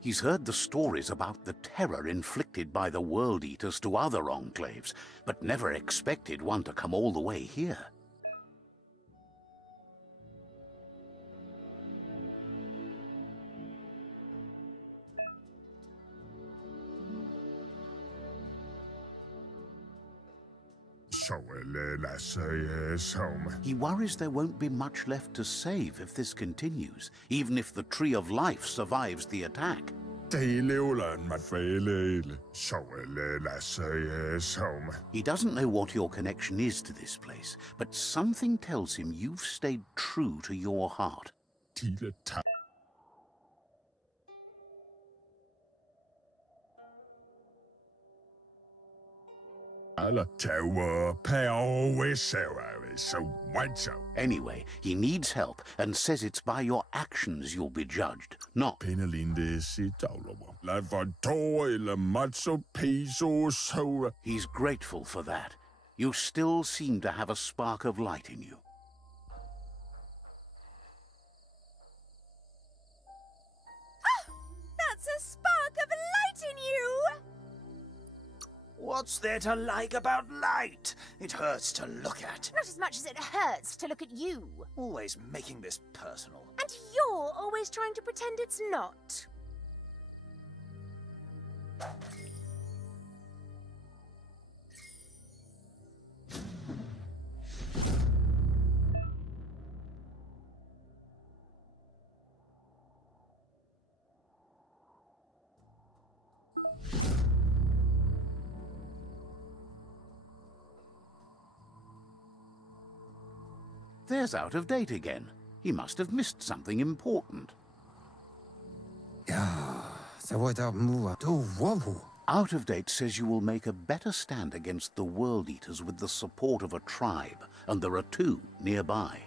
He's heard the stories about the terror inflicted by the World Eaters to other enclaves, but never expected one to come all the way here. He worries there won't be much left to save if this continues, even if the Tree of Life survives the attack. He doesn't know what your connection is to this place, but something tells him you've stayed true to your heart. Anyway, he needs help and says it's by your actions you'll be judged, not... He's grateful for that. You still seem to have a spark of light in you. That's a spark of light in you! What's there to like about light? It hurts to look at. Not as much as it hurts to look at you. Always making this personal. And you're always trying to pretend it's not. There's Out of Date again. He must have missed something important. Out of Date says you will make a better stand against the World Eaters with the support of a tribe, and there are two nearby.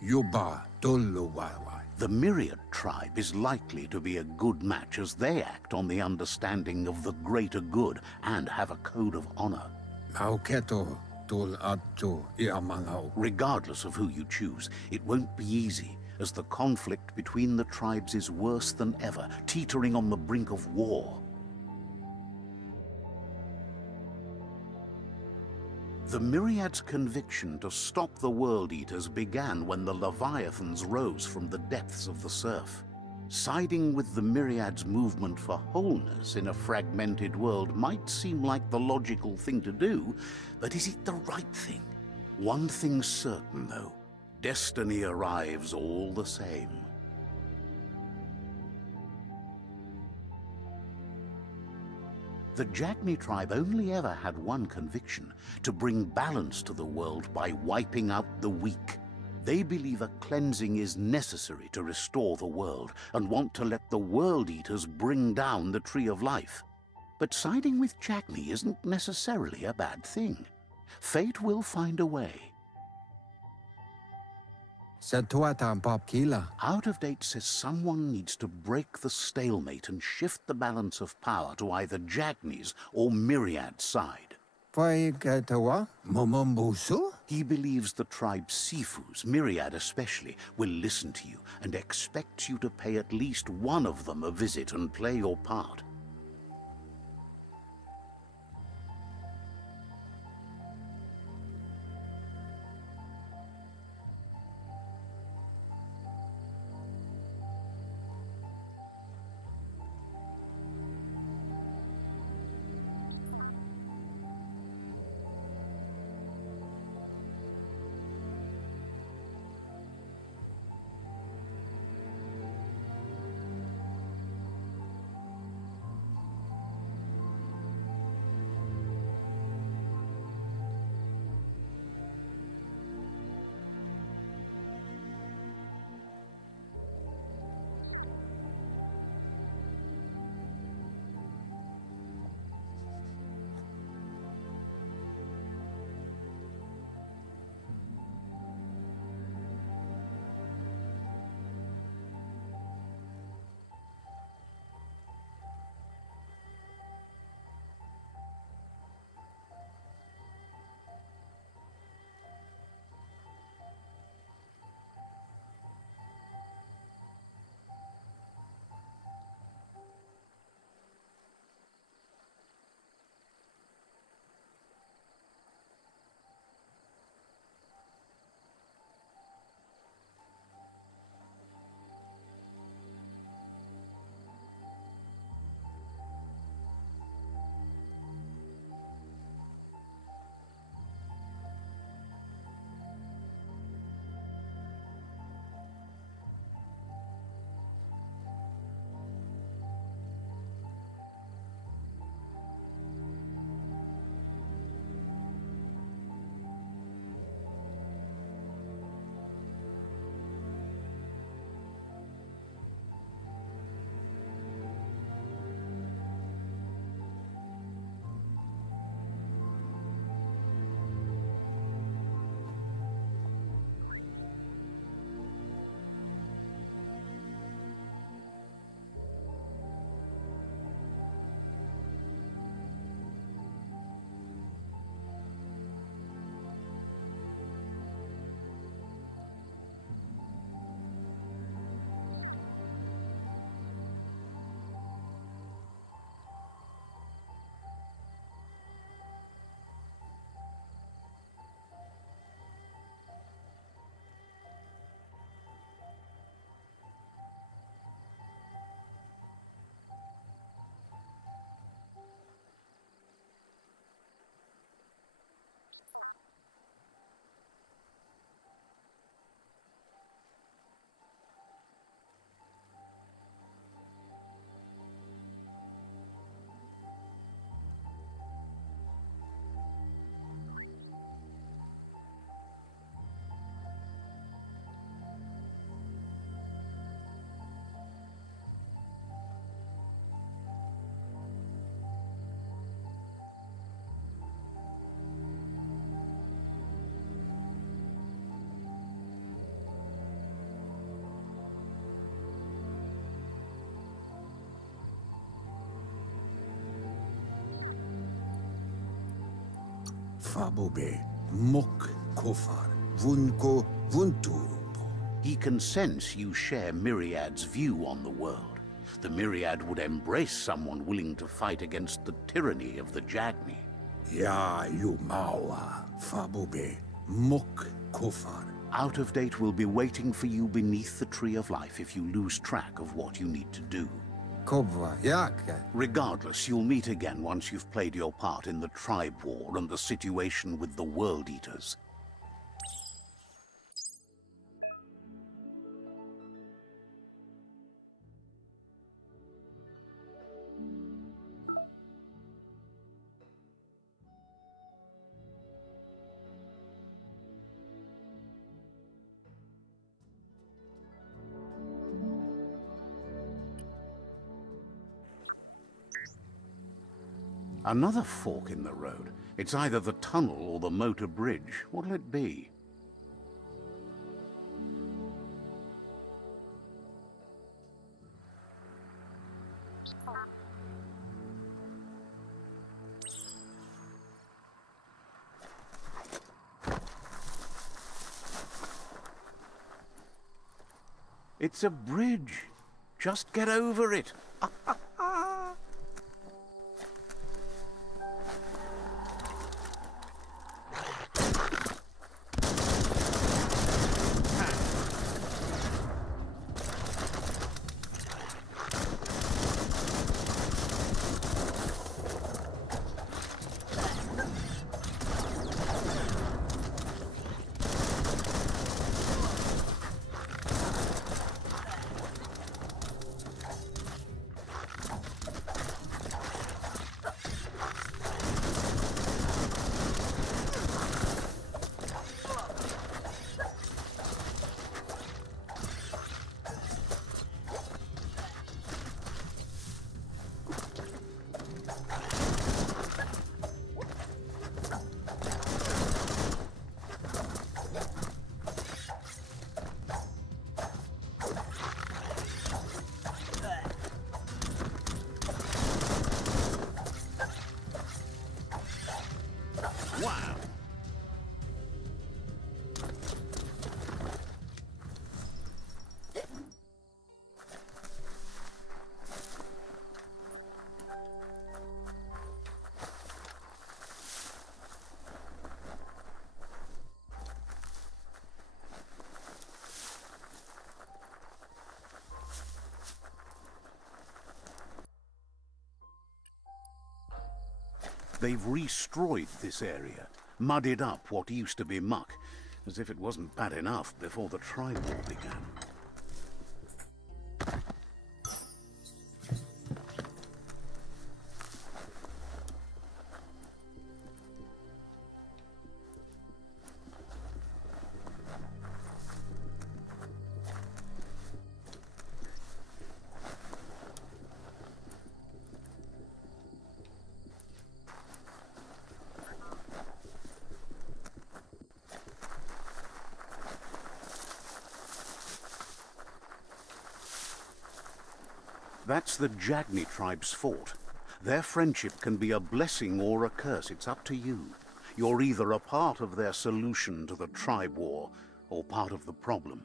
The Myriad tribe is likely to be a good match as they act on the understanding of the greater good and have a code of honor. Regardless of who you choose, it won't be easy, as the conflict between the tribes is worse than ever, teetering on the brink of war. The Myriad's conviction to stop the World Eaters began when the Leviathans rose from the depths of the surf. Siding with the Myriad's movement for wholeness in a fragmented world might seem like the logical thing to do, but is it the right thing? One thing's certain, though. Destiny arrives all the same. The Jagni tribe only ever had one conviction: to bring balance to the world by wiping out the weak. They believe a cleansing is necessary to restore the world and want to let the World Eaters bring down the Tree of Life. But siding with Jagni isn't necessarily a bad thing. Fate will find a way. Out of Date says someone needs to break the stalemate and shift the balance of power to either Jagni's or Myriad's side. He believes the tribe's Sifus, Myriad especially, will listen to you and expects you to pay at least one of them a visit and play your part. Fabube, Mok Kofar, Vunko Vunturupo. He can sense you share Myriad's view on the world. The Myriad would embrace someone willing to fight against the tyranny of the Jagni. Ya Yumawa, Fabube, Mok Kofar. Out of Date will be waiting for you beneath the Tree of Life if you lose track of what you need to do. Kobwa Yaka. Regardless, you'll meet again once you've played your part in the tribe war and the situation with the World Eaters. Another fork in the road. It's either the tunnel or the motor bridge. What'll it be? It's a bridge. Just get over it. Wow. They've destroyed this area, muddied up what used to be muck, as if it wasn't bad enough before the tribe war began. That's the Jagni tribe's fort. Their friendship can be a blessing or a curse. It's up to you. You're either a part of their solution to the tribe war, or part of the problem.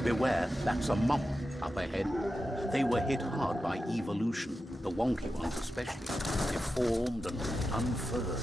beware, that's a mump up ahead. They were hit hard by evolution, the wonky ones especially, deformed and unfurred.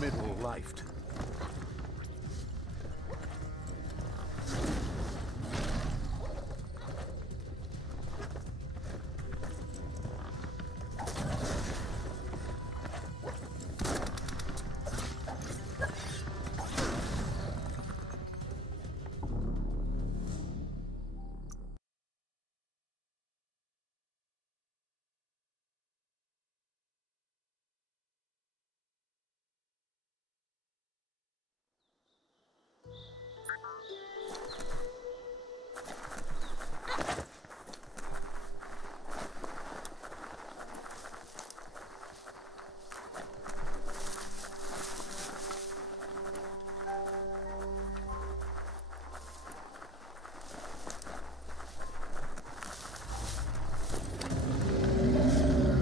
Middle-lifed.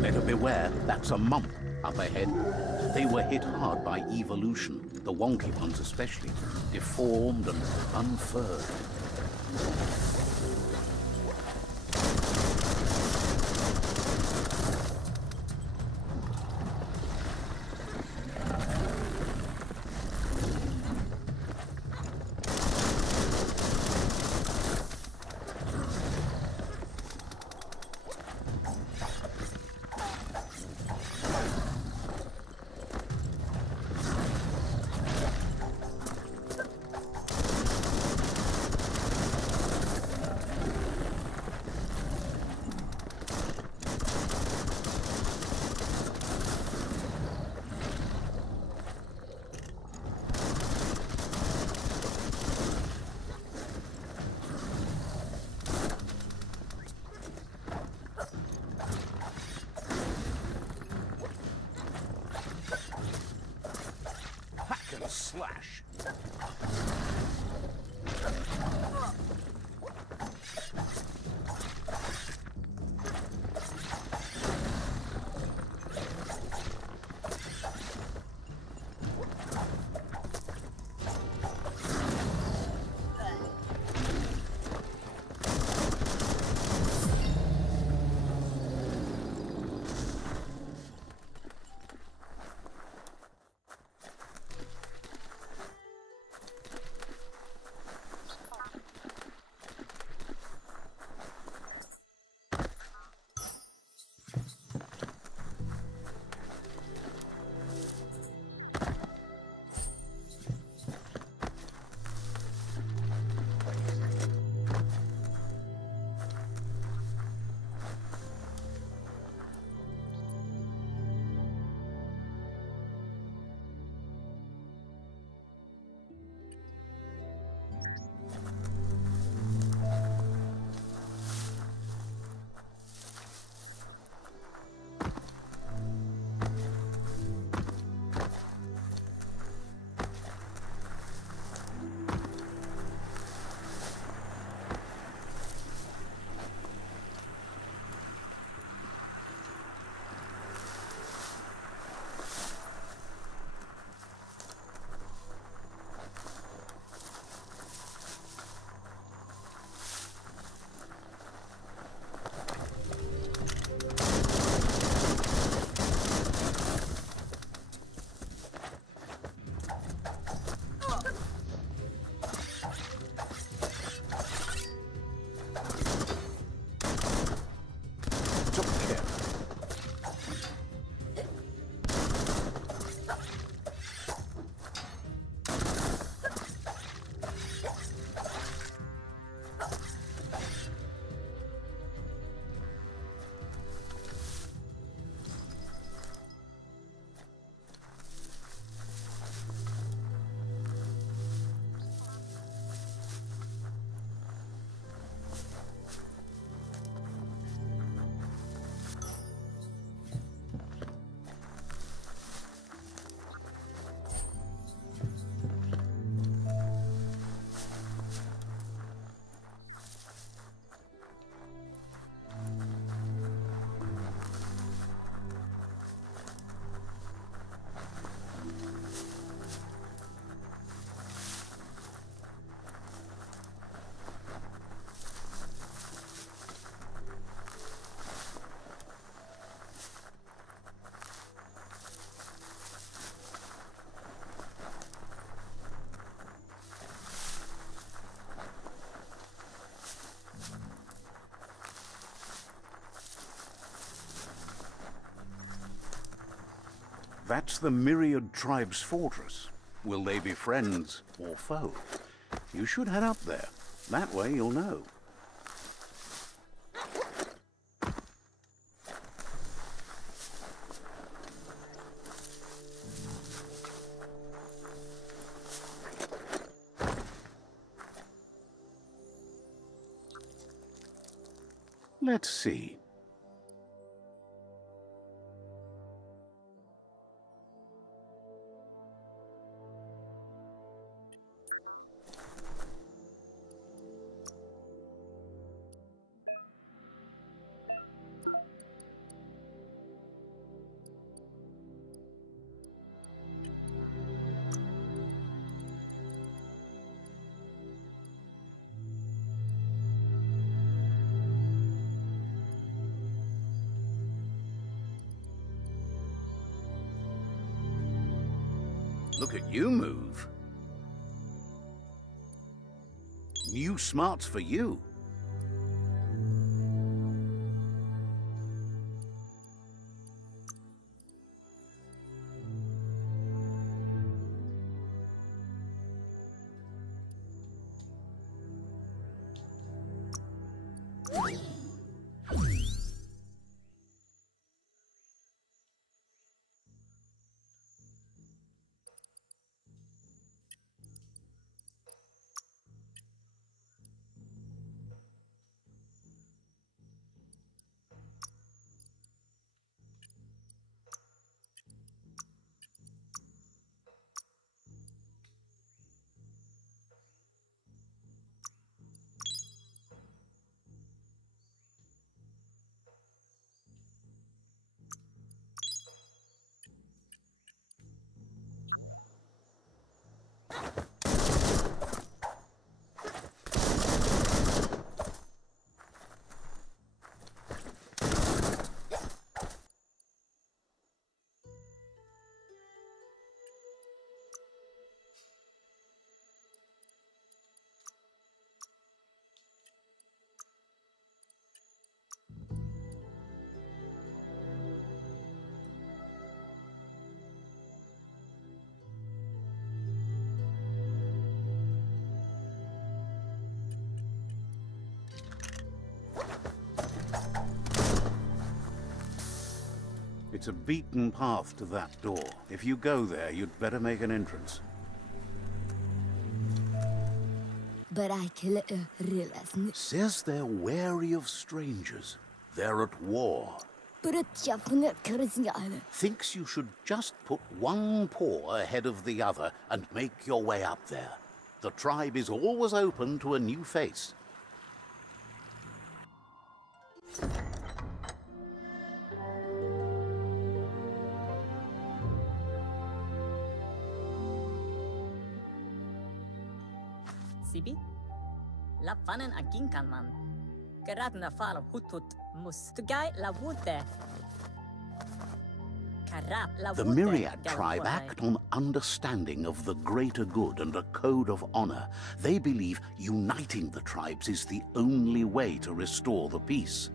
Better beware, that's a mump up ahead. They were hit hard by evolution, the wonky ones especially, deformed and unfurred. Slash. That's the Myriad Tribe's fortress. Will they be friends or foe? You should head up there. That way you'll know. Let's see. Look at you move. New smarts for you. It's a beaten path to that door. If you go there, you'd better make an entrance. But I can realize. Says they're wary of strangers. They're at war. But it's definitely. Thinks you should just put one paw ahead of the other and make your way up there. The tribe is always open to a new face. Sibi? Lafanen aginkanman. Karatna fala hutut mus. Tsugoi la wute. The Myriad tribe act on understanding of the greater good and a code of honor. They believe uniting the tribes is the only way to restore the peace.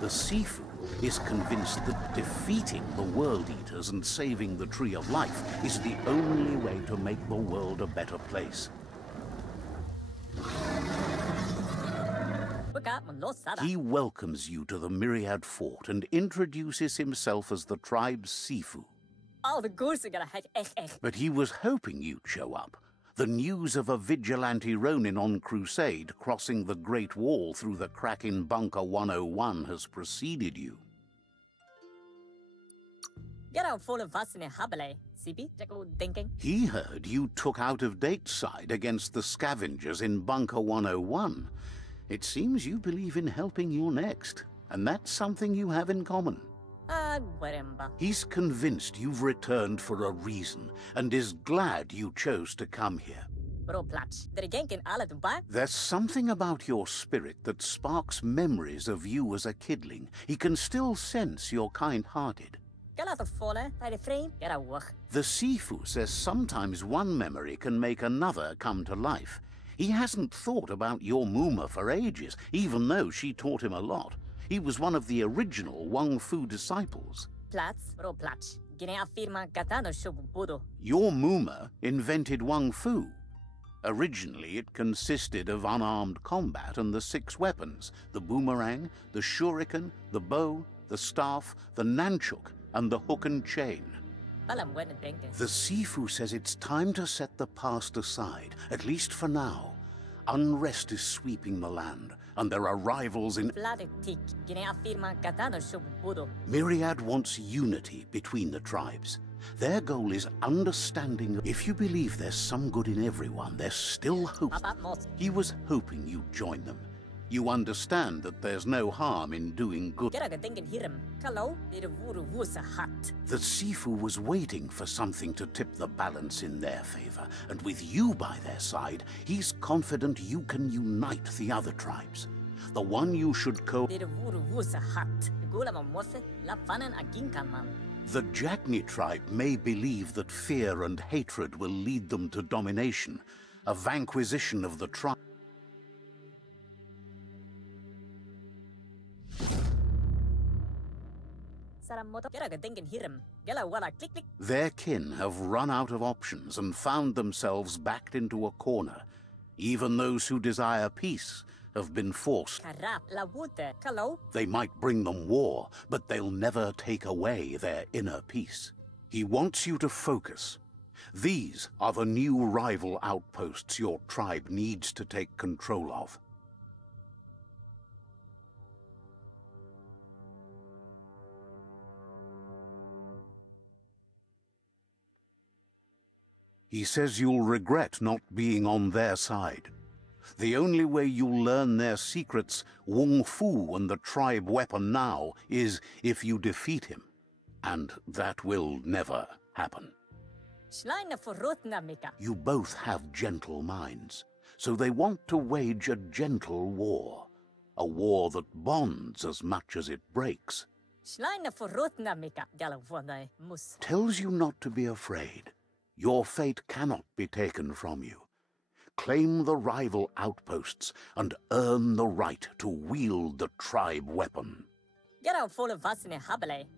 The Sifu is convinced that defeating the World Eaters and saving the Tree of Life is the only way to make the world a better place. He welcomes you to the Myriad Fort and introduces himself as the tribe's Sifu. But he was hoping you'd show up. The news of a vigilante Ronin on crusade crossing the Great Wall through the crack in Bunker 101 has preceded you. He heard you took out-of-date side against the scavengers in Bunker 101. It seems you believe in helping your next, and that's something you have in common. He's convinced you've returned for a reason, and is glad you chose to come here. There's something about your spirit that sparks memories of you as a kidling. He can still sense you're kind-hearted. The Sifu says sometimes one memory can make another come to life. He hasn't thought about your Muma for ages, even though she taught him a lot. He was one of the original Wang Fu disciples. Platz, pro plach. Gine afirma katano shubudo. Your Muma invented Wang Fu. Originally, it consisted of unarmed combat and the 6 weapons: the boomerang, the shuriken, the bow, the staff, the nunchuk, and the hook and chain. The Sifu says it's time to set the past aside, at least for now. Unrest is sweeping the land, and there are rivals in... Myriad wants unity between the tribes. Their goal is understanding. If you believe there's some good in everyone, there's still hope. He was hoping you'd join them. You understand that there's no harm in doing good. The Sifu was waiting for something to tip the balance in their favor, and with you by their side, he's confident you can unite the other tribes. The one you should The Jackney tribe may believe that fear and hatred will lead them to domination, a vanquisition of the tribe. Their kin have run out of options and found themselves backed into a corner. Even those who desire peace have been forced. They might bring them war, but they'll never take away their inner peace. He wants you to focus. These are the new rival outposts your tribe needs to take control of. He says you'll regret not being on their side. The only way you'll learn their secrets, Wung Fu and the tribe weapon now, is if you defeat him. And that will never happen. You both have gentle minds, so they want to wage a gentle war. A war that bonds as much as it breaks. Tells you not to be afraid. Your fate cannot be taken from you. Claim the rival outposts and earn the right to wield the tribe weapon.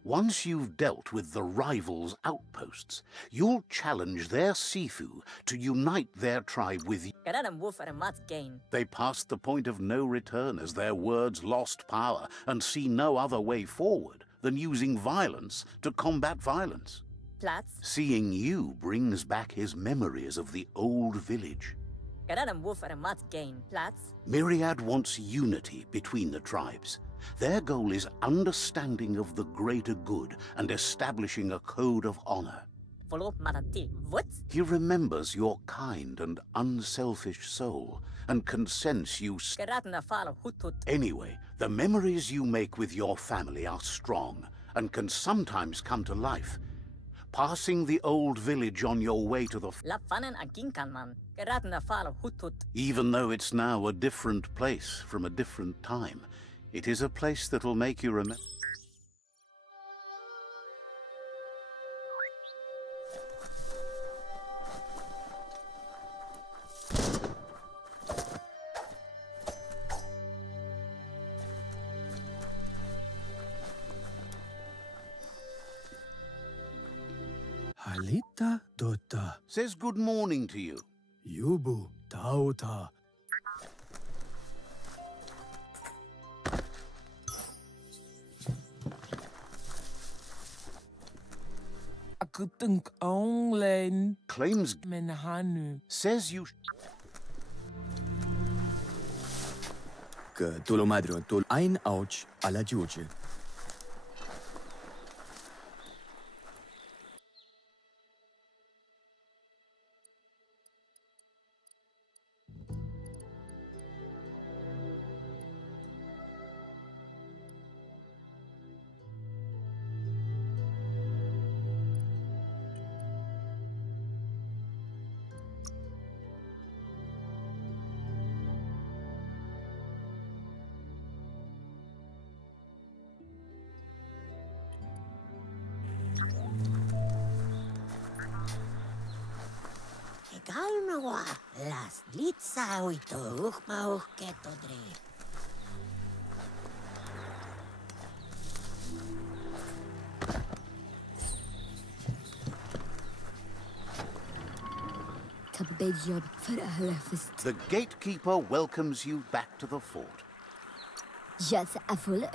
Once you've dealt with the rivals' outposts, you'll challenge their Sifu to unite their tribe with you. They passed the point of no return as their words lost power and see no other way forward than using violence to combat violence. Seeing you brings back his memories of the old village. Myriad wants unity between the tribes. Their goal is understanding of the greater good and establishing a code of honor. He remembers your kind and unselfish soul and can sense you. Anyway, the memories you make with your family are strong and can sometimes come to life. Passing the old village on your way to the... Even though it's now a different place from a different time, it is a place that'll make you remember. Halita Dota. Says good morning to you. Yubu Tauta. Aku think only Claims menhanu. says you... Că tolo madro tol ein ouch alla George. Galmawa, las litsa uito uchma uchketodre. job for a harvest. The gatekeeper welcomes you back to the fort. Just a full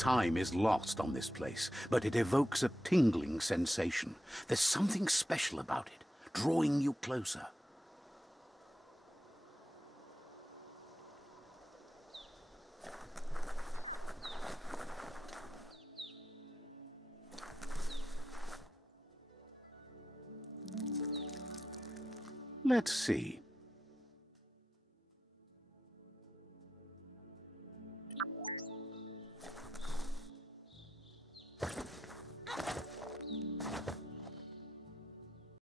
Time is lost on this place, but it evokes a tingling sensation. There's something special about it, drawing you closer. Let's see.